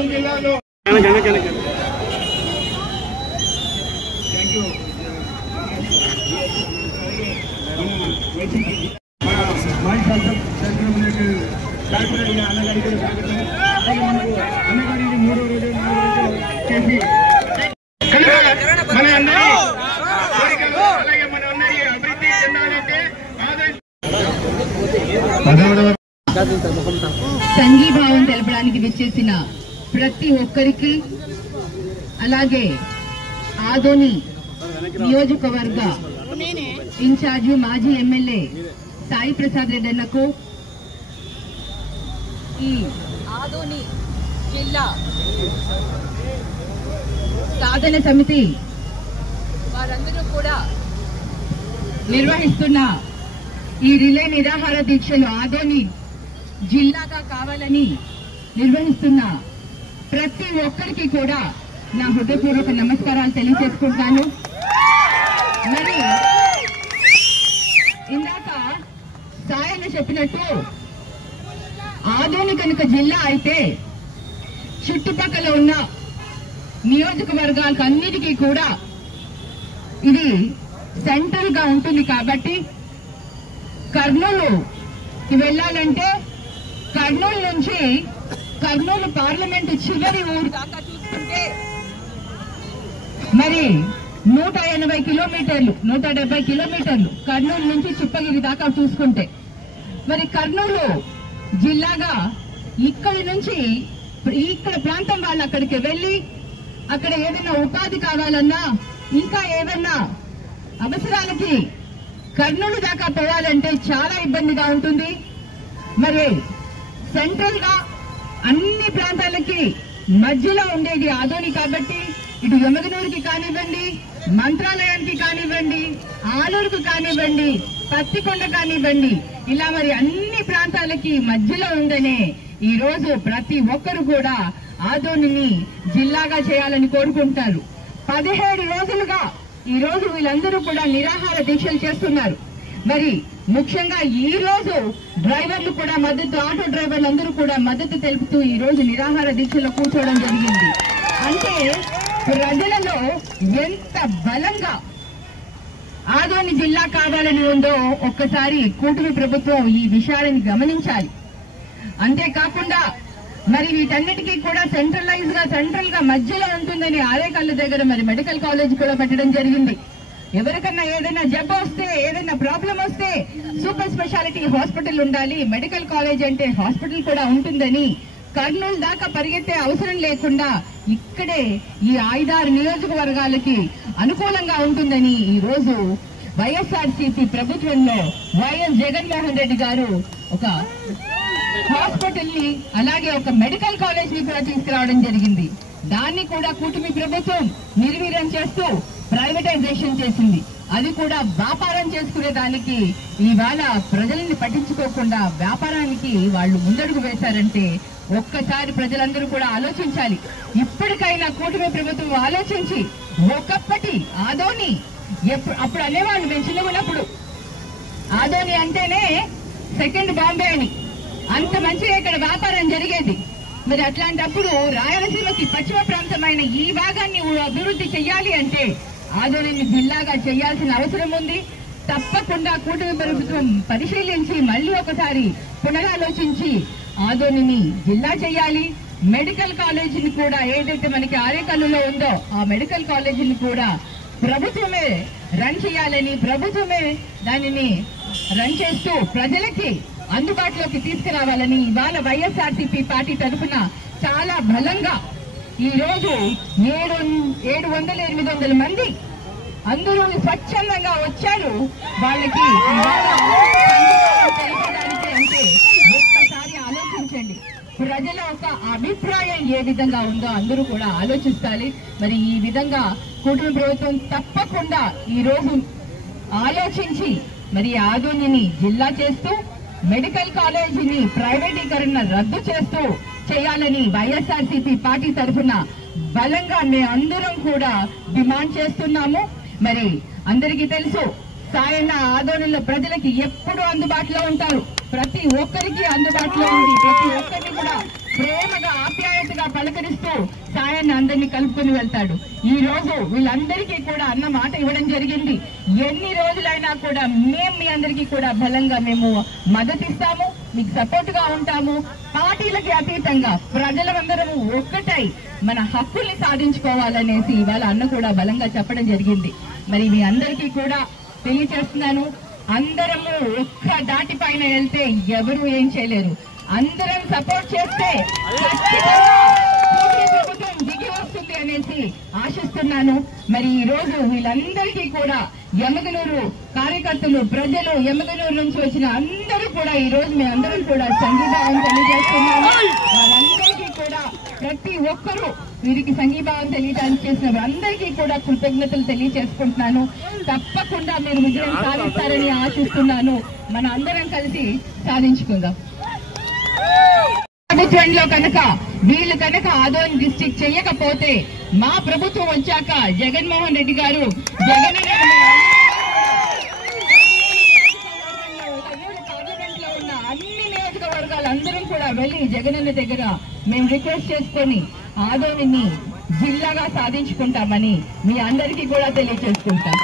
ఖమ్మం జిల్లాలో అన్నగారికి 3వ రోజు 4వ రోజు చేసి మన అందరి కోరికలు అలాగే మన అందరి అభివృద్ధి చెందాలంటే సంఘీభావం తెలపడానికి విచ్చేసిన ప్రతి ఒక్కరికి అలాగే ఆదోని నియోజకవర్గ ఇన్ఛార్జి మాజీ ఎమ్మెల్యే సాయి ప్రసాద్ రెడ్డి అన్నకు ఈ ఆదోని జిల్లా సాధన సమితి వారందరూ కూడా నిర్వహిస్తున్న ఈ రిలే నిరాహార దీక్షలు ఆదోని జిల్లాగా కావాలని నిర్వహిస్తున్న ప్రతి ఒక్కరికి కూడా నా హృదయపూర్వక నమస్కారాలు తెలియజేసుకుంటాను. మరి ఇందాక సాయన చెప్పినట్టు ఆదోని కనుక జిల్లా అయితే చుట్టుపక్కల ఉన్న నియోజకవర్గాలకు అన్నిటికీ కూడా ఇది సెంట్రల్ గా ఉంటుంది కాబట్టి కర్నూలుకి వెళ్లాలంటే కర్నూలు నుంచి కర్నూలు పార్లమెంటు చివరి ఊరు దాకా చూసుకుంటే మరి 180 కిలోమీటర్లు 170 కిలోమీటర్లు కర్నూలు నుంచి చిప్పగిరి దాకా చూసుకుంటే మరి కర్నూలు జిల్లాగా ఇక్కడి నుంచి ఇక్కడ ప్రాంతం వాళ్ళు అక్కడికి వెళ్లి అక్కడ ఏదైనా ఉపాధి కావాలన్నా ఇంకా ఏదన్నా అవసరాలకి కర్నూలు దాకా పోవాలంటే చాలా ఇబ్బందిగా ఉంటుంది. మరి సెంట్రల్ గా అన్ని ప్రాంతాలకి మధ్యలో ఉండేది ఆదోని కాబట్టి ఇటు యమగనూరుకి కానివ్వండి, మంత్రాలయానికి కానివ్వండి, ఆలూరుకు కానివ్వండి, పత్తికొండ కానివ్వండి, ఇలా మరి అన్ని ప్రాంతాలకి మధ్యలో ఉందనే ఈ రోజు ప్రతి ఒక్కరు కూడా ఆదోనిని జిల్లాగా చేయాలని కోరుకుంటారు. 17 రోజులుగా ఈ రోజు వీళ్ళందరూ కూడా నిరాహార దీక్షలు చేస్తున్నారు. మరి ముఖ్యంగా ఈ రోజు డ్రైవర్లు కూడా మద్దతు, ఆటో డ్రైవర్లు అందరూ కూడా మద్దతు తెలుపుతూ ఈ రోజు నిరాహార దీక్షలో కూర్చోవడం జరిగింది. అంటే ప్రజలలో ఎంత బలంగా ఆదోని జిల్లా కావాలని ఉందో ఒక్కసారి కూటమి ప్రభుత్వం ఈ విషయాలను గమనించాలి. అంతేకాకుండా మరి వీటన్నిటికీ కూడా సెంట్రల్ గా మధ్యలో ఉంటుందని ఆరేకల్లు దగ్గర మరి మెడికల్ కాలేజ్ కూడా పెట్టడం జరిగింది. ఎవరికన్నా ఏదైనా జబ్బు వస్తే, ఏదైనా ప్రాబ్లం వస్తే సూపర్ స్పెషాలిటీ హాస్పిటల్ ఉండాలి, మెడికల్ కాలేజ్ అంటే హాస్పిటల్ కూడా ఉంటుందని కర్నూలు దాకా పరిగెత్తే అవసరం లేకుండా ఇక్కడే ఈ 5-6 నియోజకవర్గాలకి అనుకూలంగా ఉంటుందని ఈ రోజు వైఎస్ఆర్సీపీ ప్రభుత్వంలో వైఎస్ జగన్మోహన్ రెడ్డి గారు ఒక హాస్పిటల్ ని అలాగే ఒక మెడికల్ కాలేజ్ ని కూడా తీసుకురావడం జరిగింది. దాన్ని కూడా కూటమి ప్రభుత్వం నిర్వీర్యం చేస్తూ ప్రైవేటైజేషన్ చేసింది. అది కూడా వ్యాపారం చేసుకునే దానికి ఇవాళ ప్రజల్ని పట్టించుకోకుండా వ్యాపారానికి వాళ్ళు ముందడుగు వేశారంటే ఒక్కసారి ప్రజలందరూ కూడా ఆలోచించాలి. ఇప్పటికైనా కూటమి ప్రభుత్వం ఆలోచించి ఒకప్పటి ఆదోని అప్పుడు అనేవాళ్ళు మేము చిన్నగున్నప్పుడు ఆదోని అంటేనే సెకండ్ బాంబే అని, అంత మంచిగా ఇక్కడ వ్యాపారం జరిగేది. మరి అట్లాంటప్పుడు రాయలసీమకి పశ్చిమ ప్రాంతమైన ఈ భాగాన్ని అభివృద్ధి చెయ్యాలి అంటే ఆదోనిని జిల్లాగా చేయాల్సిన అవసరం ఉంది. తప్పకుండా కూటమి ప్రభుత్వం పరిశీలించి మళ్లీ ఒకసారి పునరాలోచించి ఆదోనిని జిల్లా చేయాలి. మెడికల్ కాలేజీని కూడా ఏదైతే మనకి ఆరేకల్లులో ఉందో ఆ మెడికల్ కాలేజీని కూడా ప్రభుత్వమే రన్ చేయాలని, ప్రభుత్వమే దానిని రన్ చేస్తూ ప్రజలకి అందుబాటులోకి తీసుకురావాలని ఇవాళ వైఎస్ఆర్సీపీ పార్టీ తరఫున చాలా బలంగా ఈ రోజు 700-800 మంది అందరూ స్వచ్ఛందంగా వచ్చారు. వాళ్ళకి తెలిపడానికి అంటే ఒక్కసారి ఆలోచించండి, ప్రజల యొక్క అభిప్రాయం ఏ విధంగా ఉందో అందరూ కూడా ఆలోచించాలి. మరి ఈ విధంగా కూటమి ప్రభుత్వం తప్పకుండా ఈ రోజు ఆలోచించి మరి ఆదోనిని జిల్లా చేస్తూ మెడికల్ కాలేజీని ప్రైవేటీకరణ రద్దు చేస్తూ చేయాలని వైఎస్ఆర్సీపీ పార్టీ తరఫున బలంగా మేమందరం కూడా డిమాండ్ చేస్తున్నాము. మరి అందరికీ తెలుసు సాయన్న ఆదోనిలో ప్రజలకి ఎప్పుడూ అందుబాటులో ఉంటారు. ప్రతి ఒక్కరికి అందుబాటులో ఉంది. ప్రతి ఒక్కరిని కూడా ప్రేమగా ఆప్యాయతగా పలకరిస్తూ సాయాన్ని అందరినీ కలుపుకొని వెళ్తాడు. ఈ రోజు వీళ్ళందరికీ కూడా అన్న మాట ఇవ్వడం జరిగింది. ఎన్ని రోజులైనా కూడా మేము మీ అందరికీ కూడా బలంగా మేము మద్దతిస్తాము, మీకు సపోర్ట్ గా ఉంటాము. పార్టీలకి అతీతంగా ప్రజలందరము ఒక్కటై మన హక్కుల్ని సాధించుకోవాలనేసి ఇవాళ అన్న కూడా బలంగా చెప్పడం జరిగింది. మరి మీ అందరికీ కూడా తెలియజేస్తున్నాను, అందరము ఒక్క దాటి పైన వెళ్తే ఎవరు ఏం చేయలేరు. అందరం సపోర్ట్ చేస్తే ఖచ్చితంగా ప్రభుత్వం దిగి వస్తుంది అనేసి ఆశిస్తున్నాను. మరి ఈ రోజు వీళ్ళందరికీ కూడా యమగనూరు కార్యకర్తలు, ప్రజలు, యమగనూరు నుంచి వచ్చిన అందరూ కూడా ఈ రోజు మీ అందరం కూడా సంఘీభావం తెలియజేస్తున్నాను. వారందరికీ కూడా ప్రతి ఒక్కరూ వీరికి సంఘీభావం తెలియడానికి చేసిన అందరికీ కూడా కృతజ్ఞతలు తెలియజేసుకుంటున్నాను. తప్పకుండా మీరు విజయం సాధిస్తారని ఆశిస్తున్నాను. మన అందరం కలిసి సాధించుకుందాం. ప్రభుత్వంలో కనుక వీళ్ళు కనుక ఆదోని డిస్ట్రిక్ట్ చేయకపోతే మా ప్రభుత్వం వచ్చాక జగన్మోహన్ రెడ్డి గారు పార్లమెంట్ లో ఉన్న అన్ని నియోజకవర్గాలందరం కూడా వెళ్లి జగనన్న దగ్గర మేము రిక్వెస్ట్ చేసుకొని ఆదోనిని జిల్లాగా సాధించుకుంటామని మీ అందరికీ కూడా తెలియజేసుకుంటాం.